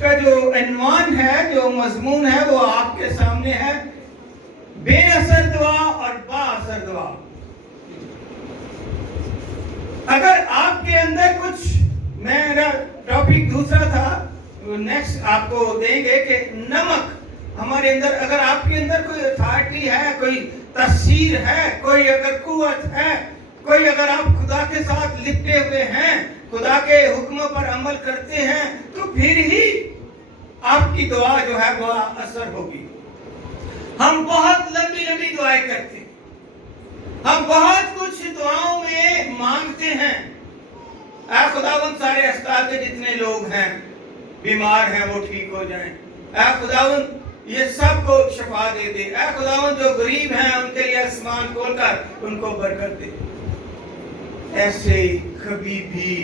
کا جو عنوان ہے, جو مضمون ہے, وہ آپ کے سامنے ہے, بے اثر دعا اور با اثر دعا. اگر آپ کے اندر کچھ, میرا ٹاپک دوسرا تھا, نیکسٹ آپ کو دیں گے کہ نمک ہمارے اندر, اگر آپ کے اندر کوئی اتھارٹی ہے, کوئی تاثیر ہے, کوئی اگر قوت ہے, کوئی اگر آپ خدا کے ساتھ لپٹے ہوئے ہیں, خدا کے حکموں پر عمل کرتے ہیں, تو پھر ہی آپ کی دعا جو ہے وہ اثر ہوگی. ہم بہت لمبی لمبی دعائیں کرتے ہیں, ہم بہت کچھ دعاؤں میں مانگتے ہیں, اے خداوند سارے اسباب کے جتنے لوگ ہیں بیمار ہیں وہ ٹھیک ہو جائیں, اے خداوند یہ سب کو شفا دے دے, اے خداوند جو غریب ہیں ان کے لیے آسمان کھول کر ان کو برکت دے. ایسے کبھی بھی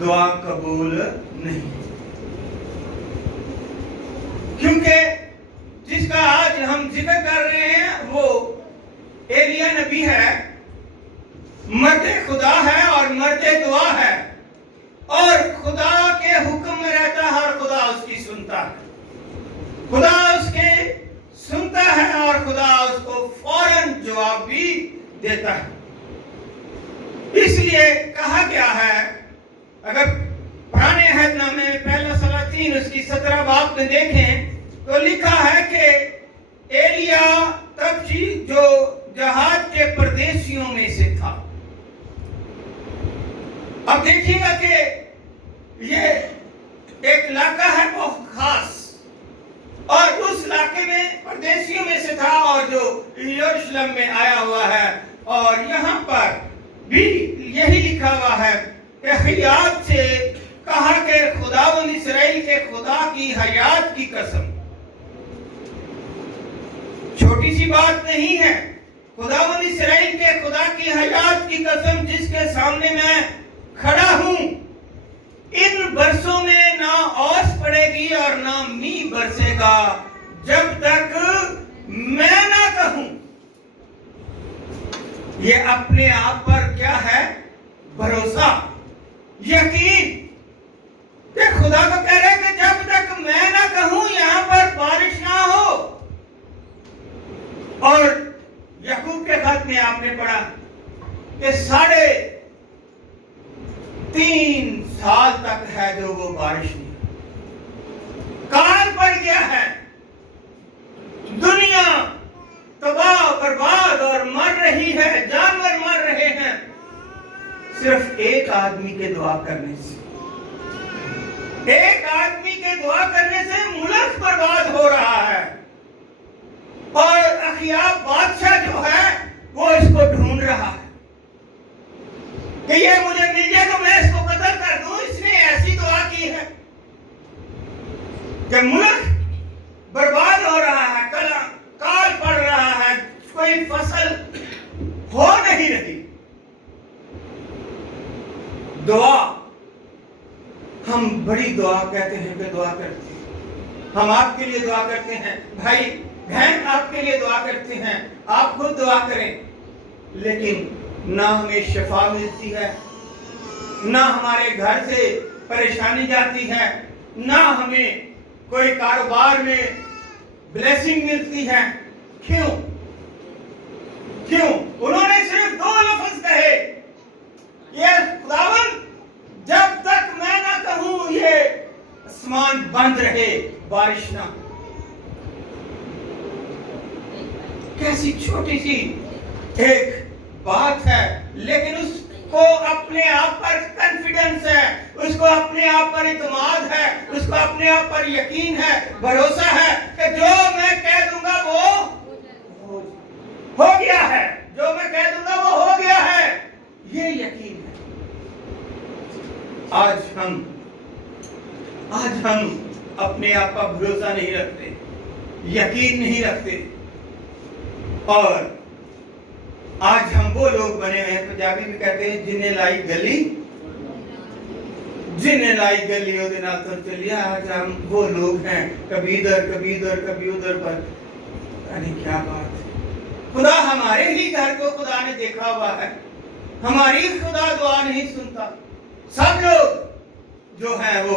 دعا قبول نہیں, کیونکہ جس کا آج ہم ذکر کر رہے ہیں وہ ایلیا نبی ہے, مرد خدا ہے اور مرد دعا ہے, اور خدا کے حکم میں رہتا ہے اور خدا اس کی سنتا ہے, خدا اس کے سنتا ہے اور خدا اس کو فوراً جواب بھی دیتا ہے. اس لیے کہا گیا ہے, اگر پرانے عہد نامے میں پہلا سلاطین اس کی 17 باب میں دیکھیں تو لکھا ہے کہ ایلیا تب جو جہاد کے پردیسیوں میں سے تھا. اب دیکھیے گا کہ یہ ایک علاقہ ہے بہت خاص, اور اس علاقے میں پردیسیوں میں سے تھا, اور جو یروشلم میں آیا ہوا ہے, اور یہاں پر بھی یہی لکھا ہوا ہے کہ حیات سے کہا کہ خداوند اسرائیل کے خدا کی حیات کی قسم. چھوٹی سی بات نہیں ہے, خداوند اسرائیل کے خدا کی حیات کی قسم جس کے سامنے میں کھڑا ہوں, ان برسوں میں نہ اوس پڑے گی اور نہ می برسے گا جب تک میں نہ کہوں. یہ اپنے آپ پر کیا ہے؟ بھروسہ, یقین, کہ خدا کو کہہ رہے کہ جب تک میں نہ کہوں یہاں پر بارش نہ ہو. اور یعقوب کے خط میں آپ نے پڑھا کہ 3.5 سال تک ہے جو وہ بارش نہیں, کال پڑ گیا ہے, دنیا تباہ برباد اور مر رہی ہے, جانور مر رہے ہیں, صرف ایک آدمی کے دعا کرنے سے, ایک آدمی کے دعا کرنے سے ملک برباد ہو رہا ہے. اور اخیاب بادشاہ جو ہے وہ اس کو ڈھونڈ رہا ہے کہ یہ مجھے مل جائے تو میں اس کو قتل کر دوں. اس نے ایسی دعا کی ہے کہ ملک برباد ہو رہا ہے, کال پڑ رہا ہے, کوئی فصل ہو نہیں رہی. دعا, ہم بڑی دعا کہتے ہیں کہ دعا کرتے ہیں, ہم آپ کے لیے دعا کرتے ہیں, بھائی بہن آپ کے لیے دعا کرتے ہیں, آپ خود دعا کریں, لیکن نہ ہمیں شفا ملتی ہے, نہ ہمارے گھر سے پریشانی جاتی ہے, نہ ہمیں کوئی کاروبار میں بلیسنگ ملتی ہے. کیوں؟ انہوں نے صرف 2 لفظ کہے, یہ خداوند جب تک میں نہ کہوں یہ آسمان بند رہے, بارش نہ. کیسی چھوٹی سی ایک بات ہے, لیکن اس کو اپنے آپ پر کنفیڈنس ہے, اس کو اپنے آپ پر اعتماد ہے, اس کو اپنے آپ پر یقین ہے, بھروسہ ہے کہ جو میں کہہ دوں گا وہ ہو گیا ہے, جو میں کہہ دوں گا وہ ہو گیا ہے. یہ یقین ہے. آج ہم اپنے آپ پر بھروسہ نہیں رکھتے, یقین نہیں رکھتے, اور آج ہم وہ لوگ بنے ہوئے ہیں, پنجابی میں کہتے ہیں جنہیں لائی گلی وہ دن آتا چلیا. آج ہم وہ لوگ ہیں, کبھی ادھر کبھی ادھر پر, یعنی کیا بات ہے. خدا ہمارے ہی گھر کو خدا نے دیکھا ہوا ہے, ہماری خدا دعا نہیں سنتا. سب لوگ جو ہیں وہ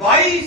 22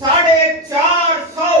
450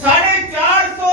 450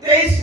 23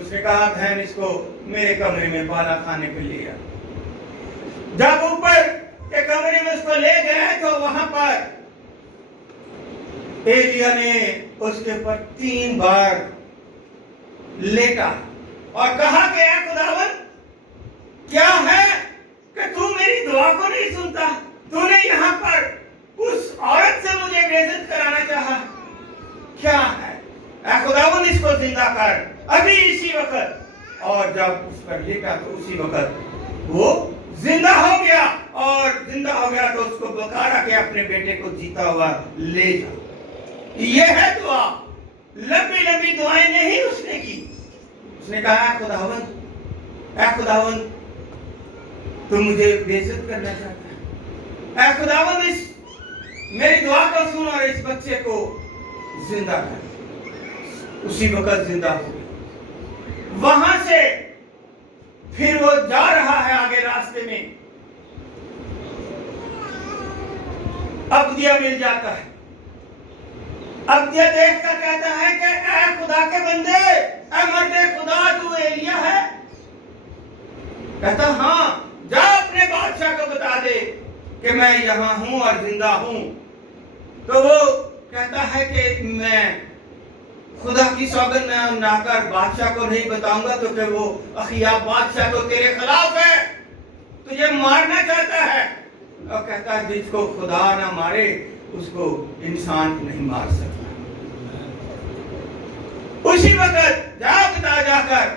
اس نے کہا بہن اس کو میرے کمرے میں بالا خانے پہ لے آ۔ جب اوپر کے کمرے میں اس کو لے گئے تو وہاں پر ایلیا نے اس کے پر 3 بار لیٹا اور کہا کہ اے خداوند کیا ہے کہ تو میری دعا کو نہیں سنتا؟ تو نے یہاں پر اس عورت سے مجھے بےعزت کرانا چاہا، کیا ہے؟ اے خداوند اس کو زندہ کر ابھی اسی وقت۔ اور جب اس پر لیٹا تو اسی وقت وہ زندہ ہو گیا، اور زندہ ہو گیا تو اس کو بکارا کہ اپنے بیٹے کو جیتا ہوا لے جا۔ یہ ہے دعا، لمبی لمبی دعائیں نہیں اس نے کی۔ اس نے کہا اے خداوند تو مجھے بےعزت کرنا چاہتا ہے، اے خداوند اس میری دعا کو سن اور اس بچے کو زندہ کر۔ اسی وقت زندہ ہو گیا۔ وہاں سے پھر وہ جا رہا ہے آگے راستے میں، عبدیہ مل جاتا ہے۔ عبدیہ دیکھ کر کہتا ہے کہ اے خدا کے بندے، اے مرد خدا، تو ایلیا ہے؟ کہتا ہاں، جا اپنے بادشاہ کو بتا دے کہ میں یہاں ہوں اور زندہ ہوں۔ تو وہ کہتا ہے کہ میں خدا کی سوگند میں نہ کر بادشاہ کو نہیں بتاؤں گا، تو کہ وہ اخیاب بادشاہ تو تیرے خلاف ہے، تجھے مارنا چاہتا ہے۔ اور کہتا ہے جس کو خدا نہ مارے اس کو انسان نہیں مار سکتا۔ اسی وقت جا کر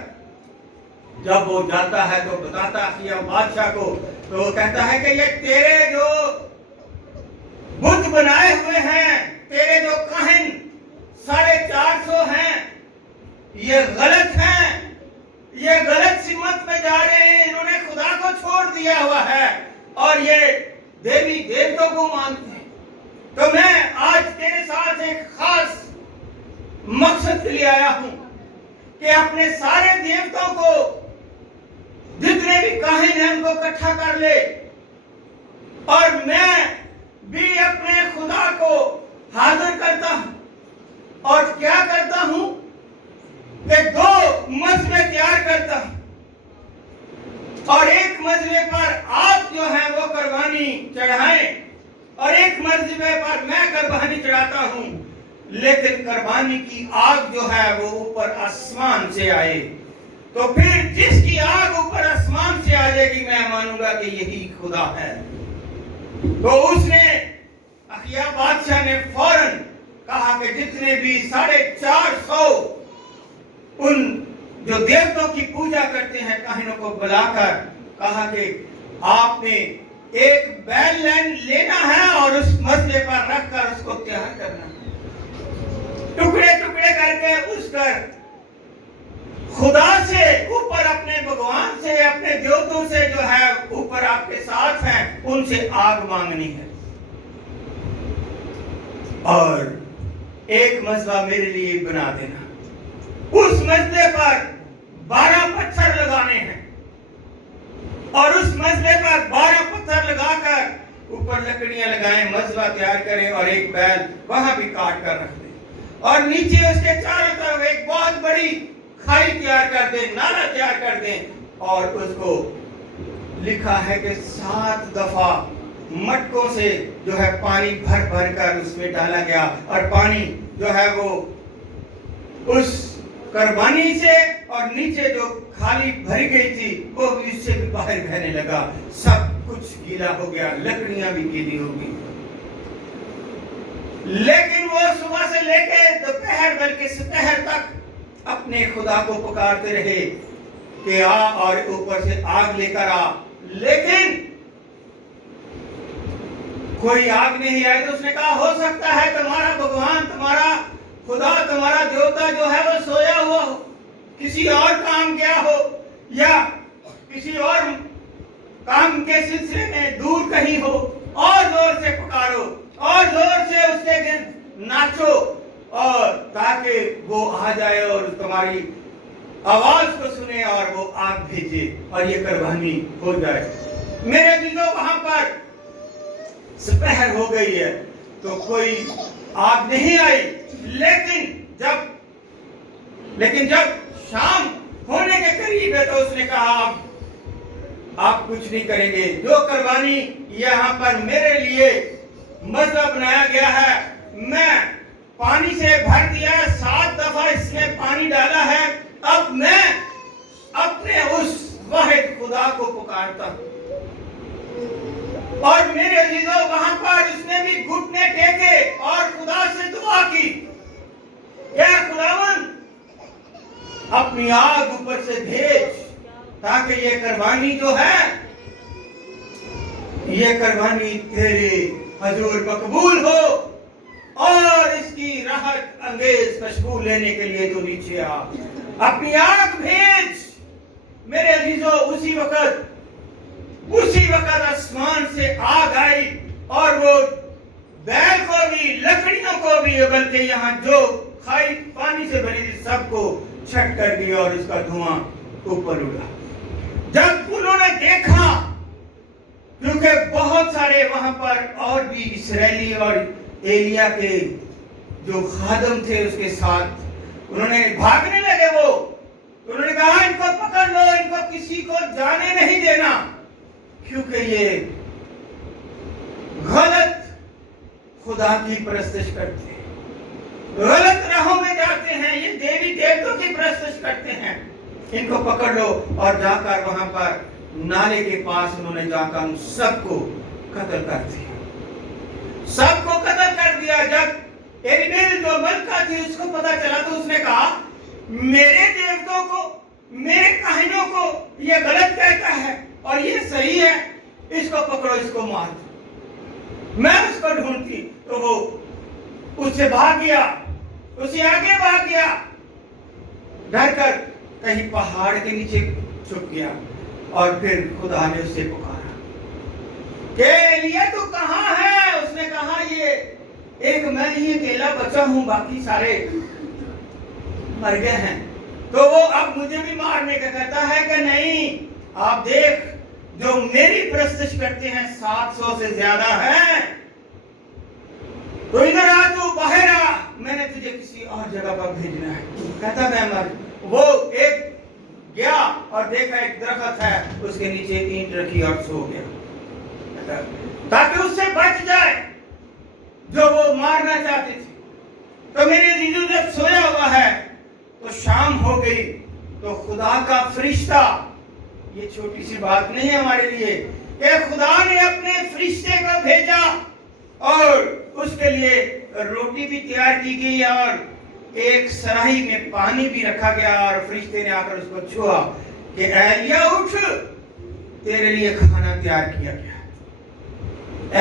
جب وہ جاتا ہے تو بتاتا اخیاب بادشاہ کو، تو وہ کہتا ہے کہ یہ تیرے جو بت بنائے ہوئے ہیں، تیرے جو کاہن 450 ہیں، یہ غلط ہیں، یہ غلط سمت میں جا رہے ہیں، انہوں نے خدا کو چھوڑ دیا ہوا ہے اور یہ دیوی دیوتوں کو مانتے ہیں۔ تو میں آج تیرے ساتھ ایک خاص مقصد کے لیے آیا ہوں کہ اپنے سارے دیوتوں کو، جتنے بھی کاہن ہیں ان کو اکٹھا کر لے، اور میں بھی اپنے خدا کو حاضر کرتا ہوں۔ اور کیا کرتا ہوں کہ 2 مذبح تیار کرتا ہوں، اور ایک مذبح پر آپ جو ہیں وہ قربانی چڑھائیں، اور ایک مذبح پر میں قربانی چڑھاتا ہوں، لیکن قربانی کی آگ جو ہے وہ اوپر آسمان سے آئے۔ تو پھر جس کی آگ اوپر آسمان سے آ جائے گی میں مانوں گا کہ یہی خدا ہے۔ تو اس نے اخیا بادشاہ نے فوراً کہا کہ جتنے بھی 450 ان جو دیوتوں کی پوجا کرتے ہیں کاہنوں کو بلا کر کہا کہ آپ نے ایک بیل لینا ہے اور اس مسئلے پر رکھ کر اس کو تیار کرنا ہے، ٹکڑے ٹکڑے کر کے اس پر خدا سے اوپر، اپنے بھگوان سے، اپنے دیوتوں سے جو ہے اوپر آپ کے ساتھ ہیں ان سے آگ مانگنی ہے، اور ایک مذبح میرے لیے بنا دینا۔ اس مذبح پر 12 پتھر لگانے ہیں، اور اس مذبح پر 12 پتھر لگا کر اوپر لکڑیاں لگائیں، مذبح تیار کریں، اور ایک بیل وہاں بھی کاٹ کر رکھ دیں، اور نیچے اس کے چاروں طرف ایک بہت بڑی کھائی تیار کر دیں، نالا تیار کر دیں، اور اس کو لکھا ہے کہ 7 دفعہ مٹکوں سے جو ہے پانی بھر بھر کر اس میں ڈالا گیا، اور پانی جو ہے وہ اس قربانی سے اور نیچے جو خالی بھری گئی تھی وہ اس سے بھی باہر بہنے لگا، سب کچھ گیلا ہو گیا، لکڑیاں بھی گیلی ہو گئی۔ لیکن وہ صبح سے لے کے دوپہر بلکہ سپہر تک اپنے خدا کو پکارتے رہے کہ آ اور اوپر سے آگ لے کر آ، لیکن کوئی آگ نہیں آئی۔ تو اس نے کہا ہو سکتا ہے تمہارا بھگوان، تمہارا خدا، تمہارا دیوتا جو ہے وہ سویا ہوا ہو، کسی اور کام گیا ہو، یا کسی اور کام کے سلسلے میں دور کہیں ہو۔ اور زور سے پکارو، اور زور سے اس کے گرد ناچو، اور تاکہ وہ آ جائے اور تمہاری آواز کو سنے اور وہ آگ بھیجے اور یہ قربانی ہو جائے۔ میرے دلوں وہاں پر سپہر ہو گئی ہے تو کوئی آگ نہیں آئی، لیکن جب شام ہونے کے قریب ہے تو اس نے کہا آپ کچھ نہیں کریں گے، جو قربانی یہاں پر میرے لیے مذہب بنایا گیا ہے، میں پانی سے بھر دیا ہے، 7 دفعہ اس میں پانی ڈالا ہے، اب میں اپنے اس واحد خدا کو پکارتا ہوں۔ اور میرے عزیزوں وہاں پر اس نے بھی گھٹنے ٹیکے اور خدا سے دعا کی کہ خداوند اپنی آگ اوپر سے بھیج تاکہ یہ قربانی جو ہے یہ قربانی تیرے حضور مقبول ہو، اور اس کی راحت انگیز خوشبو لینے کے لیے تو نیچے آ، اپنی آگ بھیج۔ میرے عزیزوں اسی وقت آسمان سے آگ آئی اور وہ بیل کو بھی، لکڑیوں کو بھی، بلکہ یہاں جو کھائی پانی سے بھری تھی سب کو چھٹ کر دیا اور اس کا دھواں اوپر اڑا۔ جب انہوں نے دیکھا، کیونکہ بہت سارے وہاں پر اور بھی اسرائیلی اور ایلیا کے جو خادم تھے اس کے ساتھ، انہوں نے بھاگنے لگے، انہوں نے کہا ان کو پکڑ لو، ان کو کسی کو جانے نہیں دینا، کیونکہ یہ غلط خدا کی پرستش کرتے ہیں، غلط راہوں میں جاتے ہیں، یہ دیوی دیوتوں کی پرستش کرتے ہیں، ان کو پکڑ لو۔ اور جا کر وہاں پر نالے کے پاس انہوں نے جا کر ان سب کو قتل کر دیا، سب کو قتل کر دیا۔ جب ایلیمیل جو ملکہ تھی اس کو پتا چلا تو اس نے کہا میرے دیوتوں کو، میرے کاہنوں کو یہ غلط کہتا ہے اور یہ صحیح ہے، اس کو پکڑو، اس کو مار دو۔ میں اس کو ڈھونڈتی تو وہ اس سے بھاگ گیا، اس سے آگے بھاگ گیا، ڈر کر کہیں پہاڑ کے نیچے چھپ گیا، اور پھر خدا نے اسے پکارا کہ ایلیا تو کہاں ہے؟ اس نے کہا یہ ایک میں ہی اکیلا بچا ہوں، باقی سارے مر گئے ہیں۔ تو وہ اب مجھے بھی مارنے کا کہتا ہے کہ نہیں، آپ دیکھ جو میری پرستش کرتے ہیں 700 سے زیادہ ہیں، تو ادھر آ، تو باہر آ، میں نے تجھے کسی اور جگہ پر بھیجنا ہے۔ کہتا میں مر، وہ ایک گیا اور دیکھا ایک درخت ہے، اس کے نیچے اینٹ رکھی اور سو گیا تاکہ اس سے بچ جائے جو وہ مارنا چاہتے تھے۔ تو میرے عزیزو جب سویا ہوا ہے تو شام ہو گئی، تو خدا کا فرشتہ، یہ چھوٹی سی بات نہیں ہے ہمارے لیے کہ خدا نے اپنے فرشتے کو بھیجا اور اس کے لیے روٹی بھی تیار کی گئی اور ایک سراہی میں پانی بھی رکھا گیا، اور فرشتے نے آ کر اس کو چھوا کہ ایلیا اٹھ، تیرے لیے کھانا تیار کیا گیا،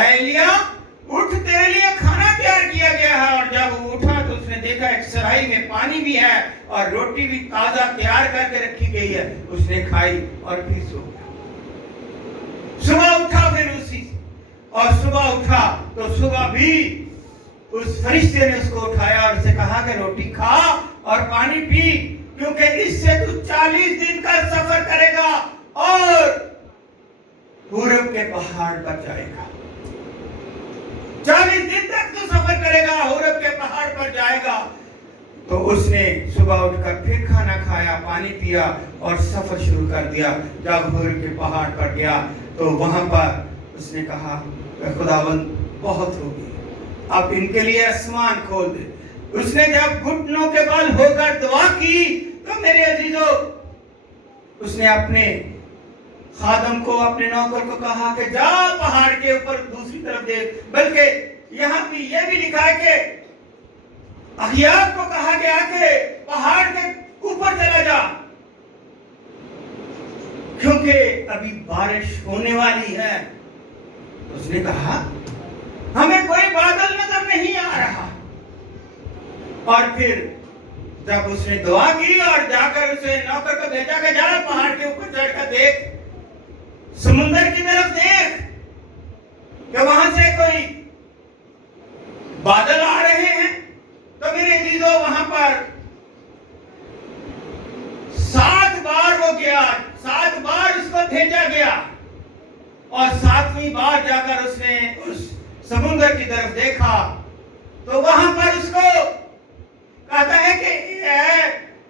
ایلیا اٹھ، تیرے لیے کھانا تیار کیا گیا ہے۔ اور جب وہ اٹھا تو اس نے دیکھا ایک سراہی میں پانی بھی ہے اور روٹی بھی تازہ تیار کر کے رکھی گئی ہے، اس نے کھائی اور پھر سو گیا۔ صبح اٹھا پھر اور صبح اٹھا تو صبح بھی اس فرشتے نے اس کو اٹھایا اور اسے کہا کہ روٹی کھا اور پانی پی، کیونکہ اس سے تو 40 دن کا سفر کرے گا اور پورب کے پہاڑ پر جائے گا، 40 دن تک تو سفر کرے گا، پورب کے پہاڑ پر جائے گا۔ تو اس نے صبح اٹھ کر پھر کھانا کھایا، پانی پیا اور سفر شروع کر دیا۔ جب ہورب کے پہاڑ پر گیا تو وہاں پر اس نے کہا کہ خداوند بہت ہو گئی، اب ان کے لیے آسمان کھول دے۔ اس نے جب گھٹنوں کے بل ہو کر دعا کی تو میرے عزیزو اس نے اپنے خادم کو، اپنے نوکر کو کہا کہ جا پہاڑ کے اوپر دوسری طرف دیکھ، بلکہ یہاں بھی یہ بھی لکھا ہے کہ احیاب کو کہا گیا کہ پہاڑ کے اوپر چلا جا، کیونکہ ابھی بارش ہونے والی ہے۔ اس نے کہا ہمیں کوئی بادل نظر نہیں آ رہا، اور پھر جب اس نے دعا کی اور جا کر اسے نوکر کو بھیجا کہ جا پہاڑ کے اوپر چڑھ کر دیکھ، سمندر کی طرف دیکھ کہ وہاں سے کوئی بادل آ رہے ہیں۔ تو میرے عزیزو وہاں پر 7 بار وہ گیا، 7 بار اس کو بھیجا گیا، اور 7ویں بار جا کر اس نے اس سمندر کی طرف دیکھا تو وہاں پر اس کو کہتا ہے کہ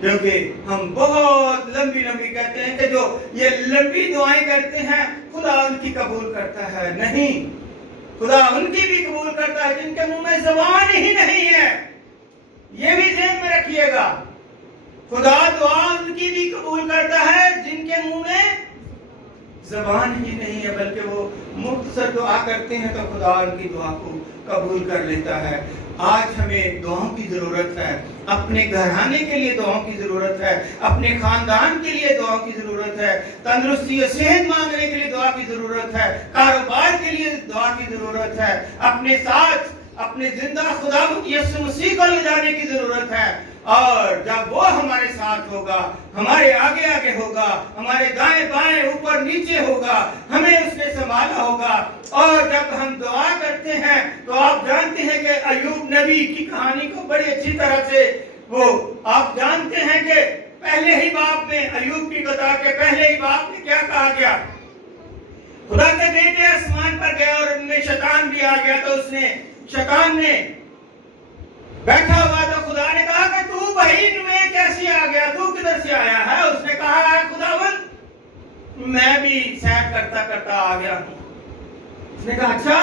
کیونکہ ہم بہت لمبی لمبی کہتے ہیں کہ جو یہ لمبی دعائیں کرتے ہیں خدا ان کی قبول کرتا ہے. نہیں، خدا ان کی بھی قبول کرتا ہے جن کے منہ میں زبان ہی نہیں ہے. یہ بھی ذہن میں رکھیے گا، خدا دعا ان کی بھی قبول کرتا ہے جن کے منہ میں زبان ہی نہیں ہے، بلکہ وہ مختصر دعا کرتے ہیں تو خدا ان کی دعا کو قبول کر لیتا ہے. آج ہمیں دعاؤں کی ضرورت ہے، اپنے گھرانے کے لیے دعاؤں کی ضرورت ہے، اپنے خاندان کے لیے دعاؤں کی ضرورت ہے، تندرستی اور صحت مانگنے کے لیے دعا کی ضرورت ہے، کاروبار کے لیے دعا کی ضرورت ہے، اپنے ساتھ اپنے زندہ خدا یسوع مسیح کو لے جانے کی ضرورت ہے. اور جب وہ ہمارے ساتھ ہوگا، ہمارے آگے آگے ہوگا، ہمارے دائیں بائیں اوپر نیچے ہوگا، ہمیں اس نے سنبھالا ہوگا. اور جب ہم دعا کرتے ہیں تو آپ جانتے ہیں کہ ایوب نبی کی کہانی کو بڑی اچھی طرح سے وہ آپ جانتے ہیں کہ پہلے ہی باب میں ایوب کی کتاب کے پہلے ہی باب میں کیا کہا گیا؟ خدا کے بیٹے آسمان پر گئے اور ان میں شیطان بھی آ گیا. تو شیطان نے بیٹھا ہوا تو خدا نے کہا کہ تو بہین میں کیسے آ گیا، تو کدھر سے آیا ہے؟ اس نے کہا خداوند میں بھی سیر کرتا کرتا آ گیا ہوں. اس نے کہا اچھا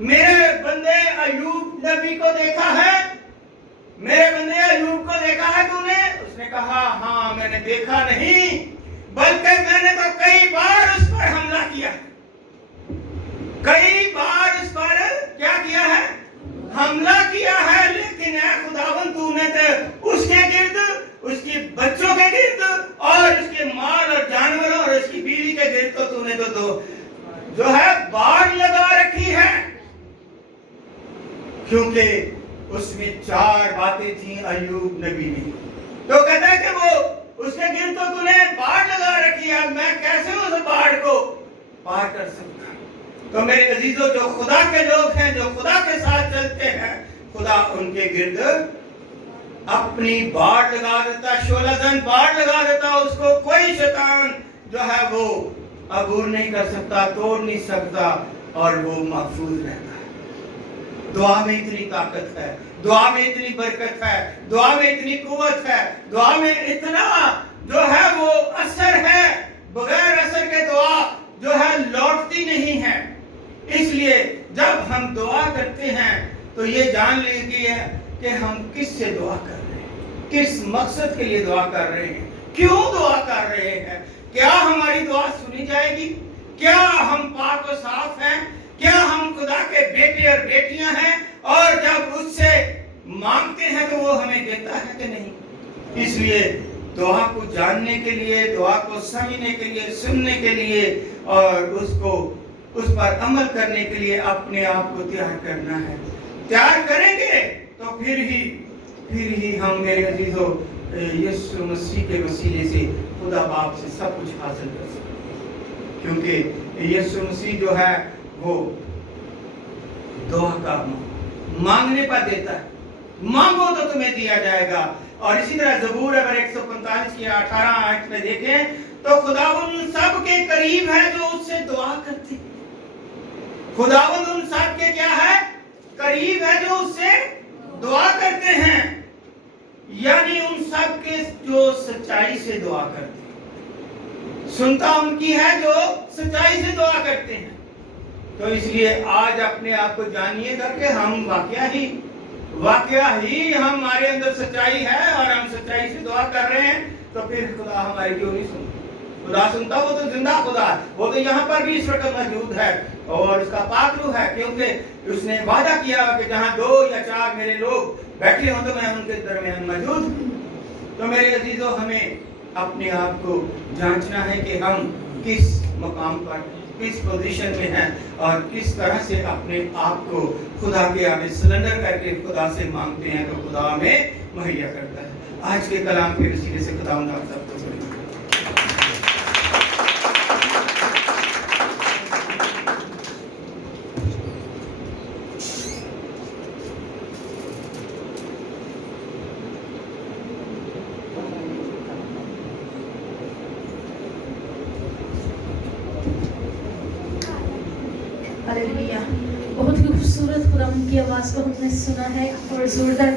میرے بندے ایوب نبی کو دیکھا ہے، میرے بندے ایوب کو دیکھا ہے تو نے؟ اس نے کہا ہاں میں نے دیکھا نہیں، بلکہ میں نے تو کئی بار اس پر حملہ کیا، کئی بار اس پر کیا کیا ہے؟ حملہ کیا ہے. لیکن اے خداوند تو نے تو اس کے گرد، اس کی بچوں کے گرد اور اس کے مال اور جانوروں اور اس کی بیوی کے گرد تو نے تو جو ہے باڑ لگا رکھی ہے. کیونکہ اس میں 4 باتیں تھیں ایوب نبی میں. تو کہتا ہے کہ وہ اس کے گرد تو نے باڑ لگا رکھی ہے، میں کیسے اس باڑ کو پار کر سکتا؟ تو میرے عزیزوں، جو خدا کے لوگ ہیں، جو خدا کے ساتھ چلتے ہیں، خدا ان کے گرد اپنی باڑ لگا دیتا، شعلہ زن باڑ لگا دیتا. اس کو کوئی شیطان جو ہے وہ عبور نہیں کر سکتا، توڑ نہیں سکتا، اور وہ محفوظ رہتا ہے. دعا میں اتنی طاقت ہے، دعا میں اتنی برکت ہے، دعا میں اتنی قوت ہے، دعا میں اتنا جو ہے وہ اثر ہے. بغیر اثر کے دعا جو ہے لوٹتی نہیں ہے. اس لیے جب ہم دعا کرتے ہیں تو یہ جان لیجیے کہ ہم کس سے دعا کر رہے ہیں، کس مقصد کے لیے دعا کر رہے ہیں، کیوں دعا کر رہے ہیں. کیا ہماری دعا سنی جائے گی؟ کیا ہم پاک و صاف ہیں؟ کیا ہم خدا کے بیٹے اور بیٹیاں ہیں؟ اور جب اس سے مانگتے ہیں تو وہ ہمیں دیتا ہے کہ نہیں؟ اس لیے دعا کو جاننے کے لیے، دعا کو سمجھنے کے لیے، سننے کے لیے اور اس پر عمل کرنے کے لیے اپنے آپ کو تیار کرنا ہے. تیار کریں گے تو پھر ہی ہم میرے عزیزوں یسوع مسیح کے وسیلے سے خدا باپ سے سب کچھ حاصل کر سکتے ہیں. کیونکہ یسوع مسیح جو ہے وہ دعا کا مانگنے پر دیتا ہے. مانگو تو تمہیں دیا جائے گا. اور اسی طرح زبور اگر 145 کی 18 آیت میں دیکھیں تو خداوند ان سب کے قریب ہے جو اس سے دعا کرتے. خداوند ان سب کے کیا ہے؟ قریب ہے جو اس سے دعا کرتے ہیں. یعنی ان سب کے جو سچائی سے دعا کرتے ہیں. سنتا ان کی ہے جو سچائی سے دعا کرتے ہیں. تو اس لیے آج اپنے آپ کو جانیے گا کہ ہم واقعہ ہی ہمارے اندر سچائی ہے اور ہم سچائی سے دعا کر رہے ہیں. تو پھر خدا ہماری کیوں نہیں سنتا؟ خدا سنتا، وہ تو زندہ خدا ہے، وہ تو یہاں پر بھی اس وقت موجود ہے اور اس کا پاک روح ہے. کیونکہ اس نے وعدہ کیا کہ جہاں 2 یا 4 میرے لوگ بیٹھے ہوں تو میں ان کے درمیان موجود ہوں. تو میرے عزیزوں، ہمیں اپنے آپ کو جانچنا ہے کہ ہم کس مقام پر، کس پوزیشن میں ہیں اور کس طرح سے اپنے آپ کو خدا کے آگے سرنڈر کر کے خدا سے مانگتے ہیں تو خدا ہمیں مہیا کرتا ہے. آج کے کلام کے وسیلے سے خدا آپ سب کو بڑی بہت ہی خوبصورت خدا کی آواز کو ہم نے سنا ہے اور زوردار